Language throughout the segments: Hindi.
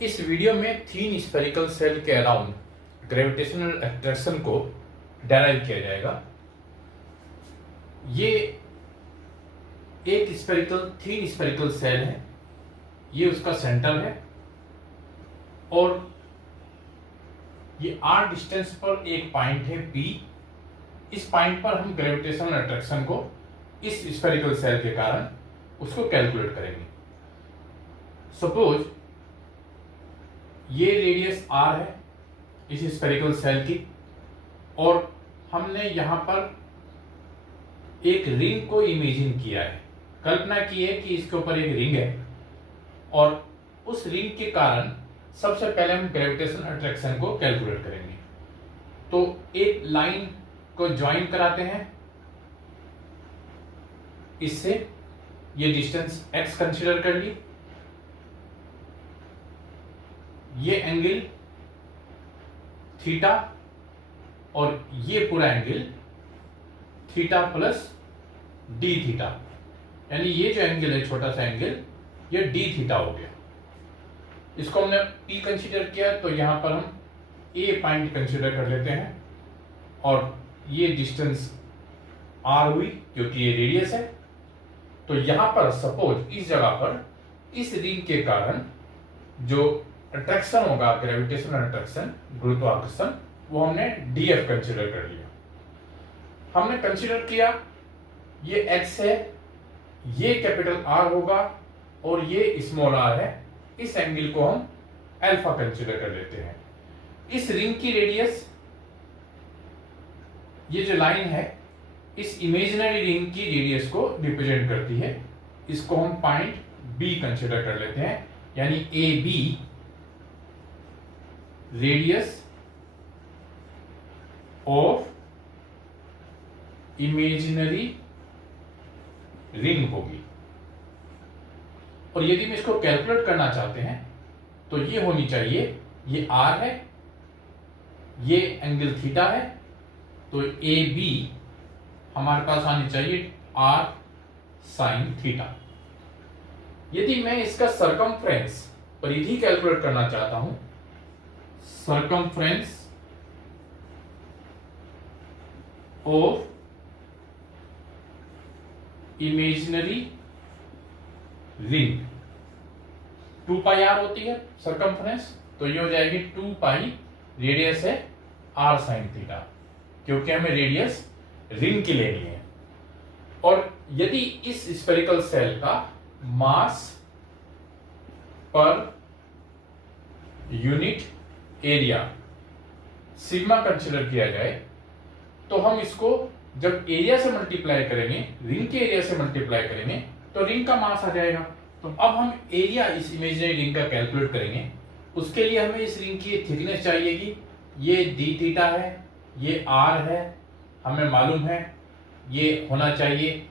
इस वीडियो में थीन स्फेरिकल सेल के अराउंड ग्रेविटेशनल अट्रैक्शन को डेराइव किया जाएगा। ये एक थीन स्फेरिकल सेल है, ये उसका सेंटर है और ये r डिस्टेंस पर एक पॉइंट है P। इस पॉइंट पर हम ग्रेविटेशनल अट्रैक्शन को इस स्फेरिकल सेल के कारण उसको कैलकुलेट करेंगे। सपोज ये रेडियस r है इस स्फेरिकल सेल की और हमने यहां पर एक रिंग को इमेजिन किया है, कल्पना की है कि इसके ऊपर एक रिंग है और उस रिंग के कारण सबसे पहले हम ग्रेविटेशन अट्रैक्शन को कैलकुलेट करेंगे। तो एक लाइन को ज्वाइन कराते हैं इससे, ये डिस्टेंस x कंसीडर कर ली, ये एंगल थीटा और ये पूरा angle theta plus D theta, यानी ये जो एंगल है छोटा सा एंगल ये डी थीटा हो गया। इसको हमने P कंसीडर किया तो यहां पर हम A पॉइंट कंसीडर कर लेते हैं और ये डिस्टेंस R हुई क्योंकि ये रेडियस है। तो यहां पर सपोज इस जगह पर इस रिंग के कारण जो अट्रैक्शन होगा, ग्रेविटेशनल अट्रैक्शन, गुरुत्वाकर्षण, वो हमने DF कंसीडर कर लिया। हमने कंसीडर किया ये x है, ये कैपिटल R होगा और ये स्मॉल r है। इस एंगल को हम अल्फा कंसीडर कर लेते हैं। इस रिंग की रेडियस, ये जो लाइन है इस इमेजिनरी रिंग की रेडियस को रिप्रेजेंट करती है। इसको हम पॉइंट B कंसीडर कर लेते हैं, यानी AB radius of imaginary ring होगी। और यदि हम इसको कैलकुलेट करना चाहते हैं तो ये होनी चाहिए, ये R है, ये एंगल थीटा है, तो AB हमारे पास आनी चाहिए R साइन थीटा। यदि मैं इसका सरकमफ्रेंस, परिधि कैलकुलेट करना चाहता हूं, circumference of imaginary ring 2 pi r होती है सरकमफ्रेंस, तो ये हो जाएगी 2 पाई, रेडियस है r साइन थीटा, क्योंकि हमें रेडियस रिंग की लेनी है। और यदि इस स्फेरिकल सेल का मास per unit area sigma consider किया जाए तो हम इसको जब एरिया से मल्टीप्लाई करेंगे, रिंग के एरिया से मल्टीप्लाई करेंगे तो रिंग का मास आ जाएगा। तो अब हम एरिया इस इमेजिनरी रिंग का कैलकुलेट करेंगे। उसके लिए हमें इस रिंग की थिकनेस चाहिएगी, ये डी थीटा है, ये आर है, हमें मालूम है ये होना चाहिए।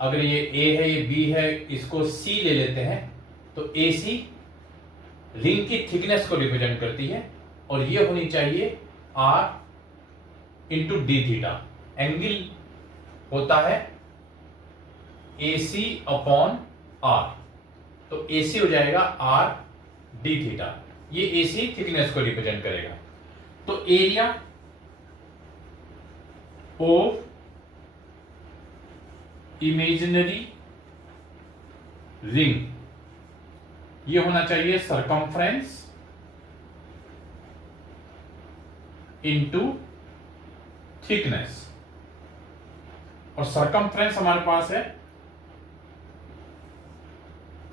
अगर ये ए है, ये बी है, इसको सी ले लेते हैं तो ए सी रिंग की थिकनेस को रिप्रेजेंट करती है और ये होनी चाहिए R into d theta. Angle होता है AC अपॉन R, तो AC हो जाएगा R डी थीटा, ये AC थिकनेस को रिप्रेजेंट करेगा। तो एरिया ऑफ इमेजिनरी रिंग ये होना चाहिए सरकमफ्रेंस इंटू थिकनेस, और सरकमफ्रेंस हमारे पास है,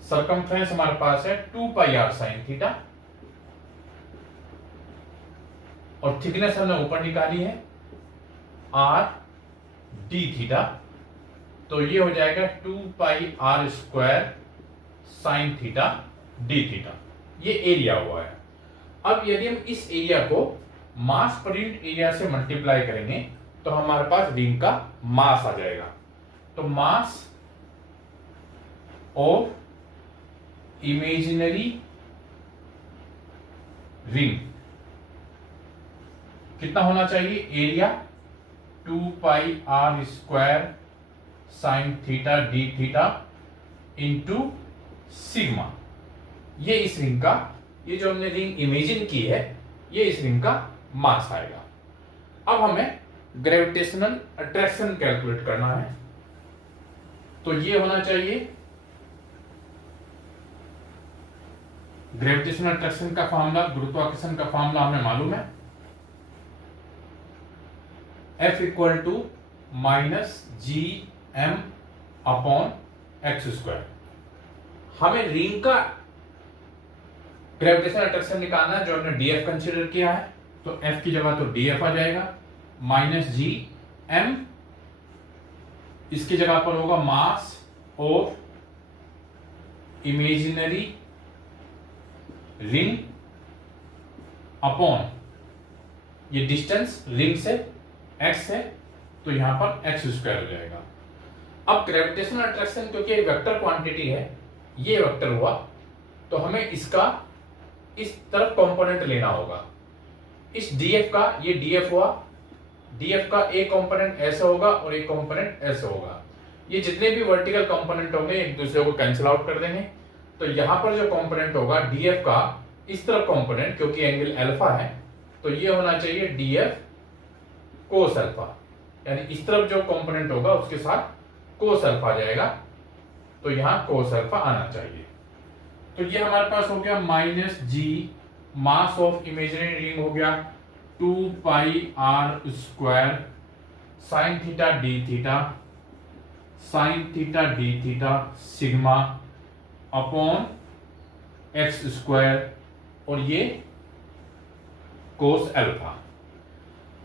सरकमफ्रेंस हमारे पास है 2 पाई r साइन थीटा और थिकनेस हमने ऊपर निकाली है r डी थीटा, तो ये हो जाएगा 2 pi r square sine theta D theta. ये एरिया हुआ है। अब यदि हम इस एरिया को मास पर यूनिट एरिया से मल्टीप्लाई करेंगे तो हमारे पास रिंग का मास आ जाएगा। तो मास ऑफ इमेजिनरी रिंग कितना होना चाहिए, area 2 pi r square sine theta D theta into sigma, ये इस रिंग का ये जो हमने रिंग इमेजिन की है ये इस रिंग का मास आएगा। अब हमें ग्रेविटेशनल अट्रैक्शन कैलकुलेट करना है, तो ये होना चाहिए ग्रेविटेशनल अट्रैक्शन का फॉर्मूला, गुरुत्वाकर्षण का फॉर्मूला हमें मालूम है, F equal to minus G M upon x square. हमें रिंग का ग्रेविटेशनल अट्रैक्शन निकालना है जो हमने डीएफ कंसीडर किया है, तो F की जगह तो डीएफ आ जाएगा, माइनस जी एम, इसकी जगह पर होगा मास ऑफ इमेजिनरी रिंग अपॉन ये डिस्टेंस रिंग से x है, तो यहां पर एक्स स्क्वायर हो जाएगा। अब ग्रेविटेशनल अट्रैक्शन क्योंकि एक वेक्टर क्वांटिटी है, ये वेक्टर हुआ, तो हमें इसका इस तरफ कंपोनेंट लेना होगा। इस df का, ये df हुआ, df का एक कंपोनेंट ऐसे होगा और एक कंपोनेंट ऐसे होगा। ये जितने भी वर्टिकल कंपोनेंट होंगे एक दूसरे को कैंसिल आउट कर देंगे, तो यहां पर जो कंपोनेंट होगा df का इस तरफ कंपोनेंट, क्योंकि एंगल अल्फा है तो ये होना चाहिए df कोस अल्फा, यानी इस तरफ जो कंपोनेंट होगा उसके साथ कोस अल्फा आ जाएगा, तो यहां कोस अल्फा आना चाहिए। तो ये हमारे पास हो गया minus G mass of imaginary ring हो गया 2 pi are square sine theta D theta sigma upon x square, और ये कोस अल्फा।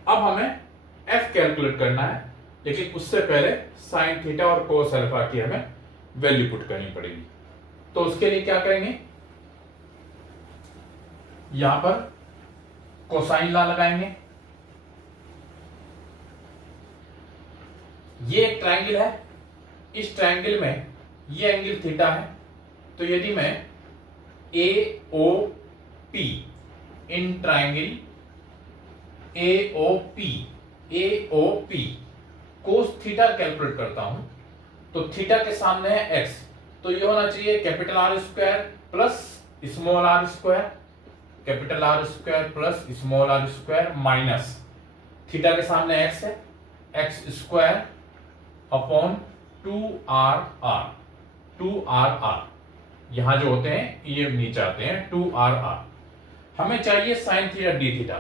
अब हमें f कैलकुलेट करना है, लेकिन उससे पहले साइन थीटा और कोस अल्फा की हमें वैल्यू पुट करनी पड़ेगी। तो उसके लिए क्या करेंगे, यहां पर कोसाइन लॉ लगाएंगे। ये एक ट्रायंगल है, इस ट्रायंगल में ये एंगल थीटा है, तो यदि मैं AOP in triangle AOP cos theta calculate करता हूं, तो थीटा के सामने है x, तो ये होना चाहिए capital R square plus small r square, capital R square plus small r square minus theta के सामने x है, x स्क्वायर अपॉन 2RR, यहां जो होते हैं ये नीचे आते हैं 2RR। हमें चाहिए साइन थीटा डी थीटा,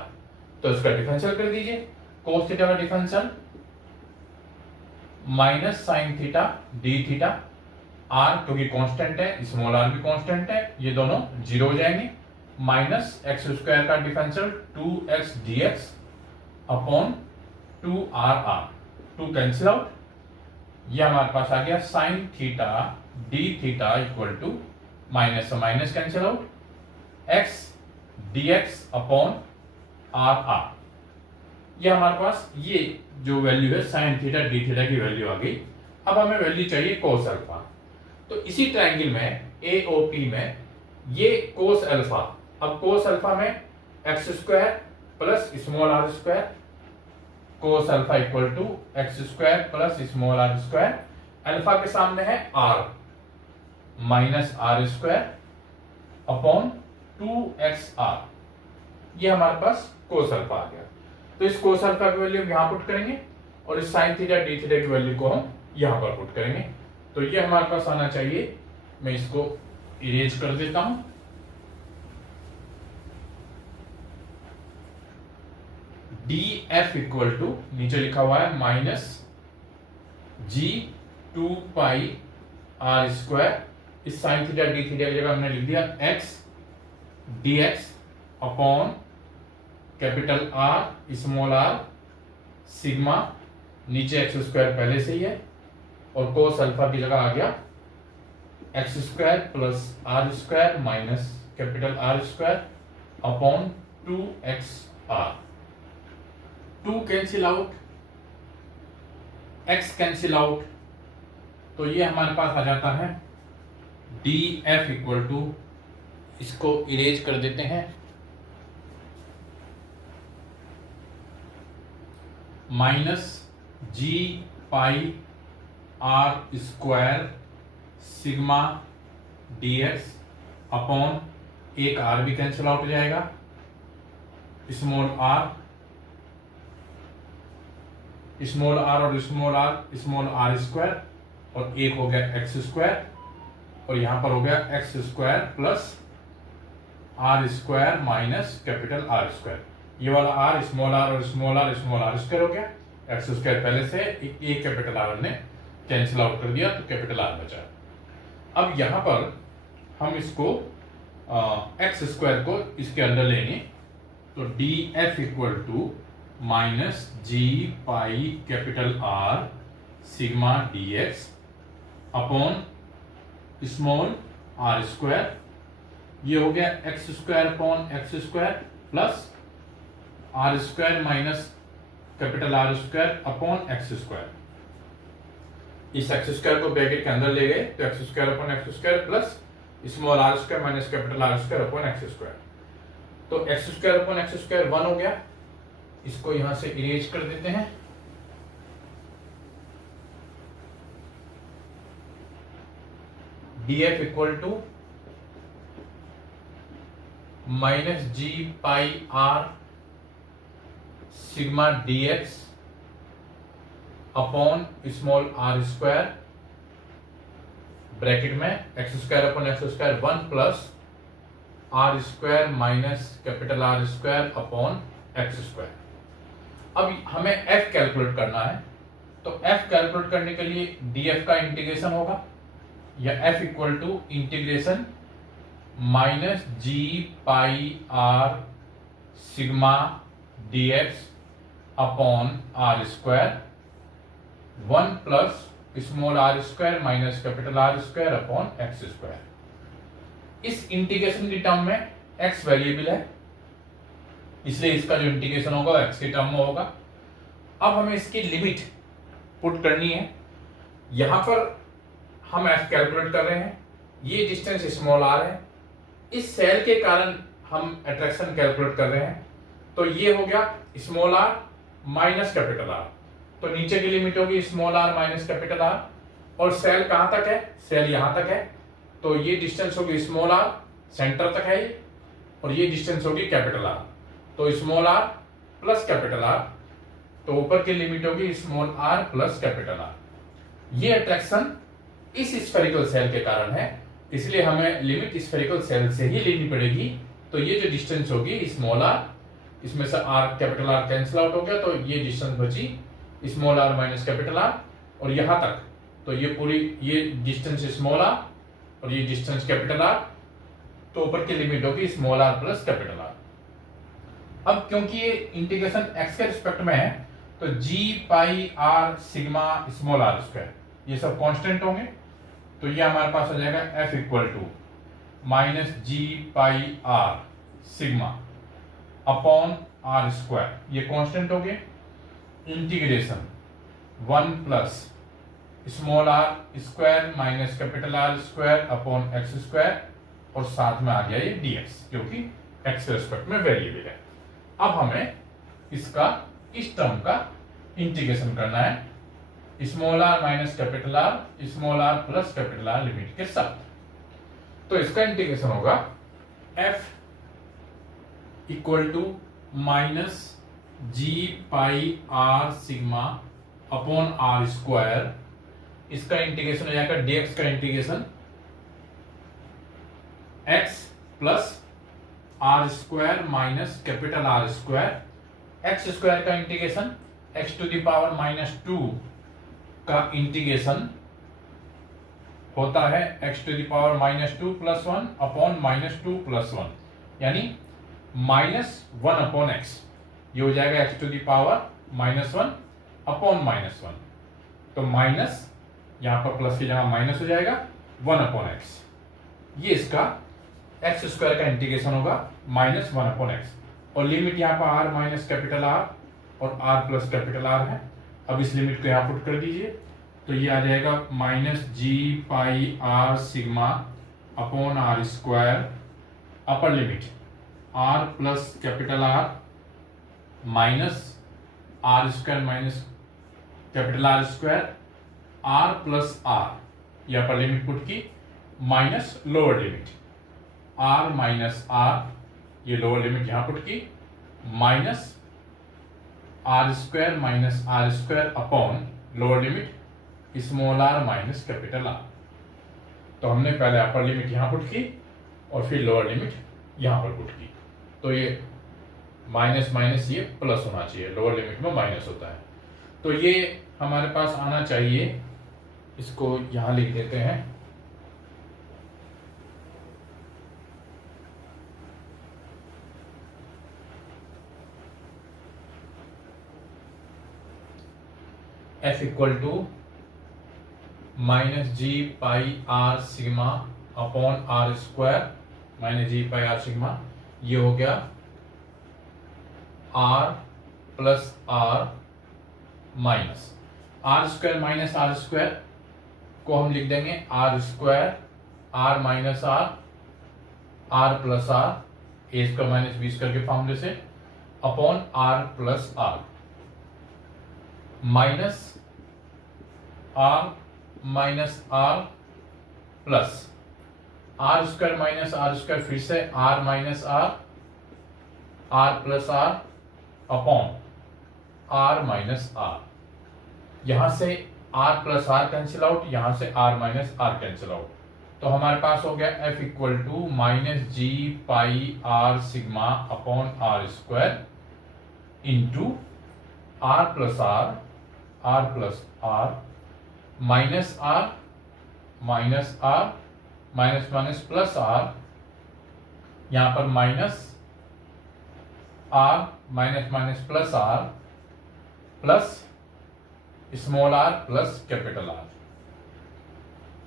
तो इसका डिफरेंशियल कर दीजिए, कोस थीटा का differential minus sine theta D theta, R क्योंकि कांस्टेंट है, स्मॉल आर भी कांस्टेंट है, ये दोनों जीरो हो जाएंगे, माइनस एक्स स्क्वायर का differential 2x dx upon 2RR, 2 cancel out, ये हमारे पास आ गया sine theta D theta equal to minus से minus cancel out x dx upon RR। ये हमारे पास ये जो वैल्यू है साइन थीटा डी थीटा की वैल्यू आ गई। अब हमें वैल्यू चाहिए कोस अल्फा, तो इसी ट्रायंगल में AOP में ये कोस अल्फा, अब कोस अल्फा में x square plus small are square, cos alpha equal to x square plus small are square, alpha के सामने है r minus are square upon 2xr, ये हमारे पास कोस अल्फा आ गया। तो इस कोस अल्फा की वैल्यू हम यहां पुट करेंगे और इस साइन थीटा डी थीटा की वैल्यू को हम यहां पर पुट करेंगे, तो ये हमारे पास आना चाहिए, मैं इसको इरेज कर देता हूं, df इक्वल टू नीचे लिखा हुआ है minus G 2 pi are square, इस साइन थीटा डी थीटा की जगह हमने लिख दिया x dx upon capital R small r sigma, नीचे एक्स स्क्वायर पहले से ही है, और कोस अल्फा की जगह आ गया X square plus R square minus capital R square upon 2xr, 2 cancel out, x cancel out, तो ये हमारे पास आ जाता है df इक्वल टू, इसको इरेज कर देते हैं, minus G pi r square sigma dx upon एक आर भी कैंसिल आउट हो जाएगा, स्मॉल आर और स्मॉल आर स्क्वायर, और एक हो गया एक्स स्क्वायर, और यहां पर हो गया X square plus R square minus capital R square. ये वाला आर स्मॉल आर और स्मॉल आर स्क्वायर हो गया, एक्स स्क्वायर पहले से एक कैपिटल आर ने कैंसिल आउट कर दिया तो कैपिटल आर बचा। अब यहां पर हम इसको एक्स स्क्वायर को इसके अंदर लेंगे, तो D F equal to minus G pi capital R sigma D X upon small are square, ये हो गया X square upon x square plus R square minus capital R square upon x square. इस एक्स स्क्वायर को ब्रैकेट के अंदर ले गए तो X square upon x square plus small are square minus capital R square upon x square. तो X square upon x square 1 हो गया, इसको यहां से इरेज कर देते हैं। D F equal to minus G pi R sigma D X upon small are square bracket में x square upon x square 1 plus R square minus capital R square upon x square. अब हमें एफ कैलकुलेट करना है, तो एफ कैलकुलेट करने के लिए डी एफ का इंटीग्रेशन होगा, या F equal to integration minus G pi R sigma D X upon R square 1 plus small are square minus capital R square upon x square. इस इंटीग्रेशन की टर्म में एक्स वेरिएबल है, इसलिए इसका जो इंटीग्रेशन होगा एक्स के टर्म में होगा। अब हमें इसकी लिमिट पुट करनी है। यहां पर हम एफ कैलकुलेट कर रहे हैं, ये डिस्टेंस स्मॉल आर है, इस सेल के कारण हम अट्रैक्शन कैलकुलेट कर रहे हैं, तो ये हो गया small R minus capital R, तो नीचे की लिमिट होगी small R minus capital R, और सेल कहां तक है, सेल यहां तक है, तो ये डिस्टेंस होगी स्मॉल आर सेंटर तक है ये, और ये डिस्टेंस होगी कैपिटल आर, तो small R plus capital R, तो ऊपर की लिमिट होगी small R plus capital R. ये अट्रैक्शन इस स्फेरिकल सेल के कारण है, इसलिए हमें लिमिट स्फेरिकल सेल से ही लेनी पड़ेगी। तो ये जो डिस्टेंस होगी स्मॉल आर, इसमें से R capital R cancel out हो गया, तो ये डिस्टेंस बची small R minus capital R, और यहां तक तो ये पूरी ये डिस्टेंस स्मॉल आर और ये डिस्टेंस कैपिटल आर, तो ऊपर की लिमिट होगी small R plus capital R. अब क्योंकि ये इंटीग्रेशन एक्स के रिस्पेक्ट में है, तो G pi R sigma small are square ये सब कांस्टेंट होंगे, तो ये हमारे पास आ जाएगा F equal to minus G pi R sigma upon R square, ये कांस्टेंट हो गए, integration 1 plus small are square minus capital R square upon x square, और साथ में आ गया ये डीएक्स क्योंकि एक्स के रिस्पेक्ट में वेरिएबल है। अब हमें इसका इस टर्म का इंटीग्रेशन करना है, small R minus capital R small R plus capital R limit के साथ। तो इसका इंटीग्रेशन होगा F equal to minus G pi R sigma upon R square, इसका इंटीग्रेशन हो जाएगा डीएक्स का integration X plus R square minus capital R square, X square का integration X to the power minus 2 का इंटीग्रेशन होता है X to the power minus 2 plus 1 upon minus 2 plus 1, यानी माइनस 1 अपॉन एक्स, ये हो जाएगा X to the power minus 1 upon minus 1, तो माइनस यहां पर प्लस की जगह माइनस हो जाएगा 1 अपॉन एक्स, ये इसका एक्स स्क्वायर का इंटीग्रेशन होगा माइनस 1 अपॉन एक्स, और लिमिट यहाँ पर आर माइनस कैपिटल आर और आर प्लस कैपिटल आर है। अब इस लिमिट को यहाँ पुट कर दीजिए, तो ये आ जाएगा minus G pi R sigma upon R square, upper limit R plus capital R minus are square minus capital R square R plus R, ये अपर लिमिट पुट की, minus lower limit R minus R, ये लोअर लिमिट यहां पुट की, minus are square minus are square upon lower limit small R minus capital R. तो हमने पहले अपर लिमिट यहां पुट की और फिर लोअर लिमिट यहां पर पुट की। तो ये माइनस माइनस ये प्लस होना चाहिए, लोअर लिमिट में माइनस होता है। तो ये हमारे पास आना चाहिए, इसको यहां लिख देते हैं, F equal to minus G pi R sigma upon R square minus G pi R sigma, ये हो गया R plus R minus are square minus are square को हम लिख देंगे R square R minus R, R plus R, A square minus B square के फॉर्मूले से, upon R plus R minus R minus R plus R square minus are square, फिर से R minus R, R plus R upon R minus R. यहां से R plus R cancel out, यहां से R minus R cancel out. तो हमारे पास हो गया F equal to minus G pi R sigma upon R square into R plus R, R plus R minus R minus R minus minus plus R, यहां पर minus R minus minus plus R plus small R plus capital R.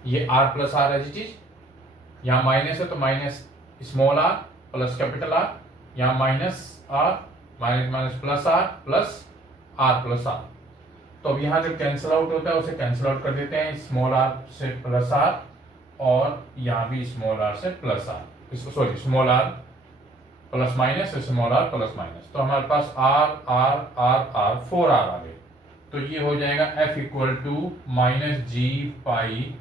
ये आर प्लस आर है जी चीज, यहां माइनस है तो minus small R plus capital R, यहां minus R minus minus plus R plus R. तो अब यहां जो कैंसिल आउट होता है उसे कैंसिल आउट कर देते हैं, स्मॉल आर से प्लस आर और यहां भी स्मॉल आर से plus R, sorry small R plus minus small R plus minus. तो हमारे पास R R R R 4 R आ गए। तो ये हो जाएगा F equal to minus G pi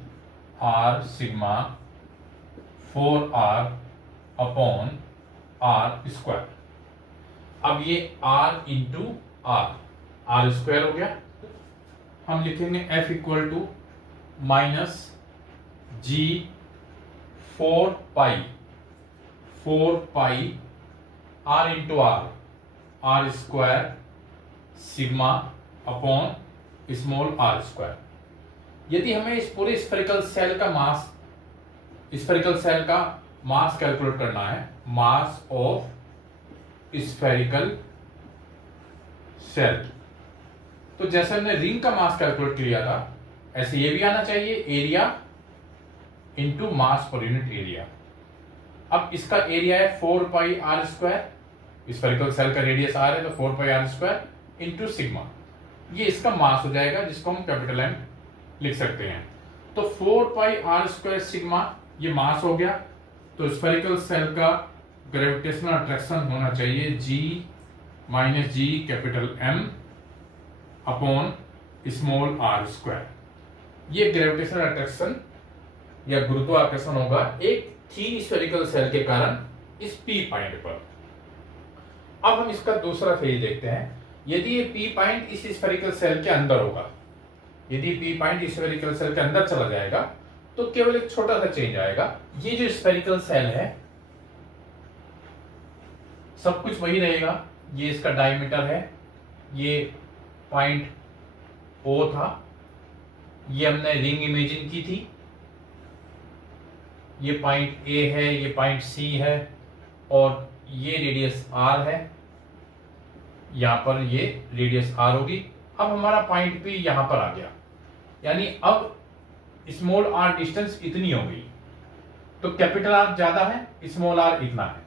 R sigma 4 R upon R square. अब ये आर इंटू आर स्क्वायर हो गया। हम लिखेंगे F equal to minus G 4 pi R into R square sigma upon small are square. यदि हमें इस पूरे स्फेरिकल सेल का मास कैलकुलेट करना है, मास ऑफ स्फेरिकल सेल, तो जैसे हमने रिंग का मास कैलकुलेट किया था ऐसे ये भी आना चाहिए, area into mass per unit area. अब इसका एरिया है 4 pi are square, spherical shell का रेडियस आर है तो 4 pi are square into sigma, ये इसका मास हो जाएगा जिसको हम कैपिटल एम लिख सकते हैं। तो 4 पाई आर स्क्वायर सिग्मा ये मास हो गया। तो स्फेरिकल सेल का ग्रेविटेशनल अट्रैक्शन होना चाहिए G minus G capital M upon small are square. ये ग्रेविटेशनल अट्रैक्शन या गुरुत्वाकर्षण होगा एक थीन स्फेरिकल सेल के कारण इस पी पॉइंट पर। अब हम इसका दूसरा फेज देखते हैं। यदि ये पी पॉइंट इस स्फेरिकल सेल के अंदर होगा, यदि पी पॉइंट इस स्फेरिकल सेल के अंदर चला जाएगा तो केवल एक छोटा सा चेंज आएगा। ये जो स्फेरिकल सेल है सब कुछ वही रहेगा, ये इसका डायमीटर है, ये पॉइंट ओ था, ये हमने रिंग इमेजिन की थी, ये पॉइंट ए है, ये पॉइंट सी है और ये रेडियस आर है, यहां पर ये रेडियस आर होगी। अब हमारा पॉइंट पी यहां पर आ गया, यानी अब स्मॉल आर डिस्टेंस इतनी हो गई, तो कैपिटल आर ज्यादा है, स्मॉल आर इतना है।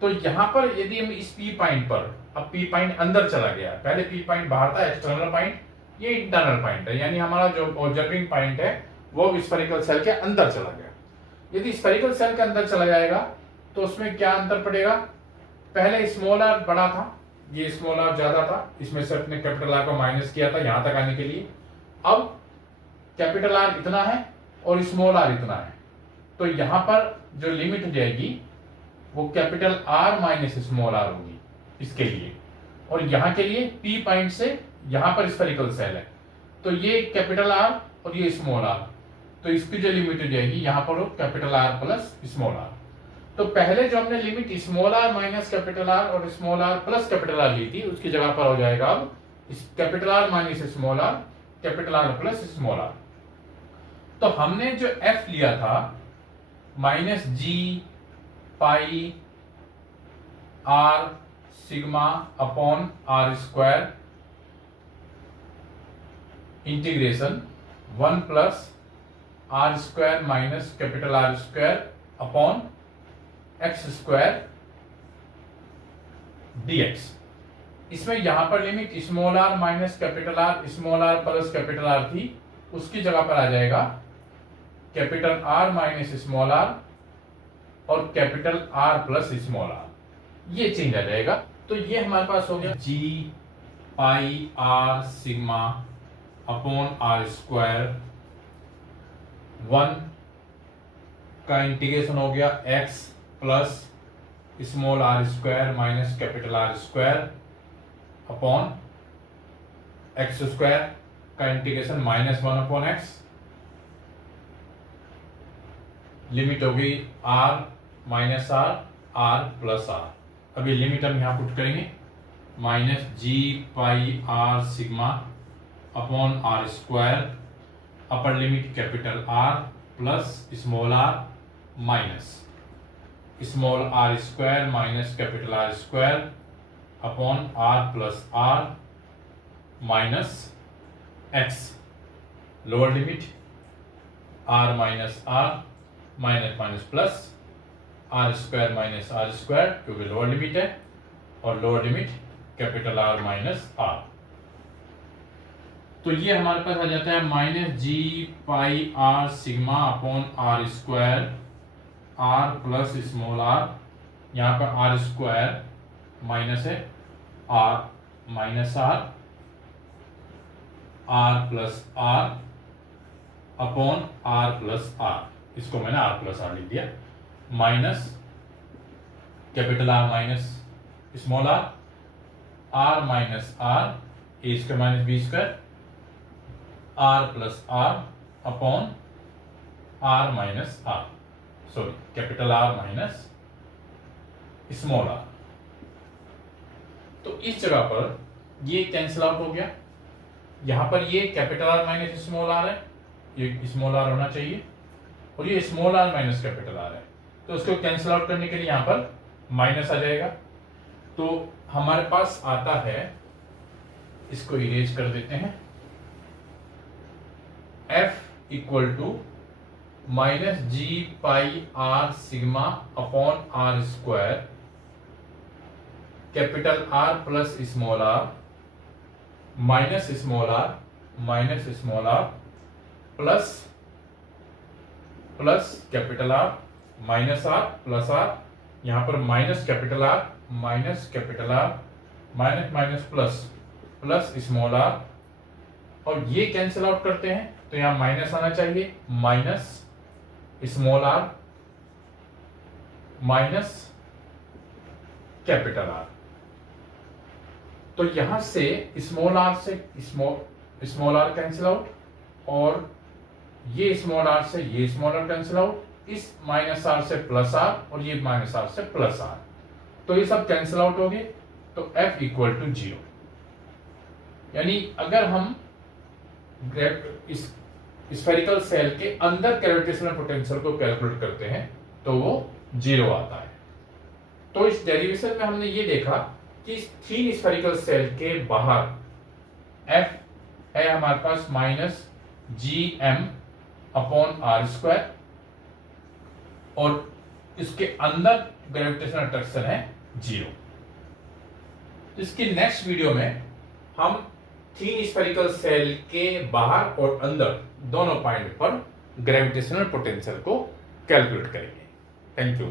तो यहां पर यदि हम इस पी पॉइंट पर, अब पी पॉइंट अंदर चला गया, पहले पी पॉइंट बाहर था एक्सटर्नल पॉइंट, ये इंटरनल पॉइंट है, यानी हमारा जो ऑब्जर्विंग पॉइंट है वो स्फेरिकल सेल के अंदर चला गया। यदि स्फेरिकल सेल के अंदर चला जाएगा तो उसमें क्या अंतर पड़ेगा, पहले स्मॉल आर बड़ा था, ये स्मॉल आर ज्यादा था, इसमें से अपने कैपिटल आर को माइनस किया था यहां तक आने के लिए। अब कैपिटल आर इतना है और स्मॉल आर इतना है, तो यहां पर जो लिमिट हो जाएगी वो capital R minus small R होगी इसके लिए, और यहां के लिए पी पॉइंट से यहां पर स्फेरिकल सेल है तो ये कैपिटल आर और ये स्मॉल आर, तो इसकी जो लिमिट हो जाएगी यहां पर वो capital R plus small R. तो पहले जो हमने limit small R minus capital R और small R plus capital R ली थी उसकी जगह पर हो जाएगा अब capital R minus small R capital R plus small R. तो हमने जो एफ लिया था minus G pi R sigma upon R square integration 1 plus R square minus capital R square upon x square dx. इसमें यहां पर limit small R minus capital R small R plus capital R थी, उसकी जगह पर आ जाएगा capital R minus small R और capital R plus small R, ये चेंज आ जाएगा। तो ये हमारे पास हो गया G pi R sigma upon R square 1 का इंटीग्रेशन हो गया X plus small are square minus capital R square upon x square का इंटीग्रेशन -1 अपॉन एक्स, लिमिट हो गई R minus R plus R. अब ये लिमिट हम यहां पुट करेंगे minus G pi R sigma upon R square upper limit capital R plus small R minus small are square minus capital R square upon R plus R minus X, lower limit R minus R minus minus plus R square क्योंकि लोअर लिमिट है, और lower limit capital R minus R. तो ये हमारे पास आ जाता है minus G pi R sigma upon R square R plus small R, यहां पर आर स्क्वायर माइनस है R minus R plus R upon R plus R, इसको मैंने आर प्लस आर लिख दिया, minus capital R minus small R minus R A square minus B square R plus R upon R minus R, sorry capital R minus small R. तो इस जगह पर ये कैंसिल आउट हो गया, यहां पर ये capital R minus small R है, ये स्मॉल आर होना चाहिए, और ये small R minus capital R है, तो उसको कैंसिल आउट करने के लिए यहां पर माइनस आ जाएगा। तो हमारे पास आता है, इसको इरेज कर देते हैं, F equal to minus G pi R sigma upon R square capital R plus small R minus small R plus capital R minus R plus R, यहां पर minus capital R minus minus plus small R, और ये कैंसिल आउट करते हैं तो यहां माइनस आना चाहिए, minus small R minus capital R. तो यहां से स्मॉल आर से स्मॉल आर कैंसिल आउट, और ये स्मॉल आर से ये स्मॉल आर कैंसिल आउट, इस माइनस आर से प्लस आर और ये माइनस आर से प्लस आर, तो ये सब कैंसिल आउट हो गए, तो F इक्वल टू 0। यानी अगर हम इस स्फेरिकल सेल के अंदर ग्रेविटेशनल पोटेंशियल को कैलकुलेट करते हैं तो वो 0 आता है। तो इस डेरिवेशन में हमने ये देखा कि थीन स्फेरिकल सेल के बाहर F है हमारे पास minus GM upon R square, और इसके अंदर ग्रेविटेशनल अट्रैक्शन है 0। तो इसकी नेक्स्ट वीडियो में हम थीन स्फेरिकल सेल के बाहर और अंदर दोनों पॉइंट पर ग्रेविटेशनल पोटेंशियल को कैलकुलेट करेंगे। Thank you.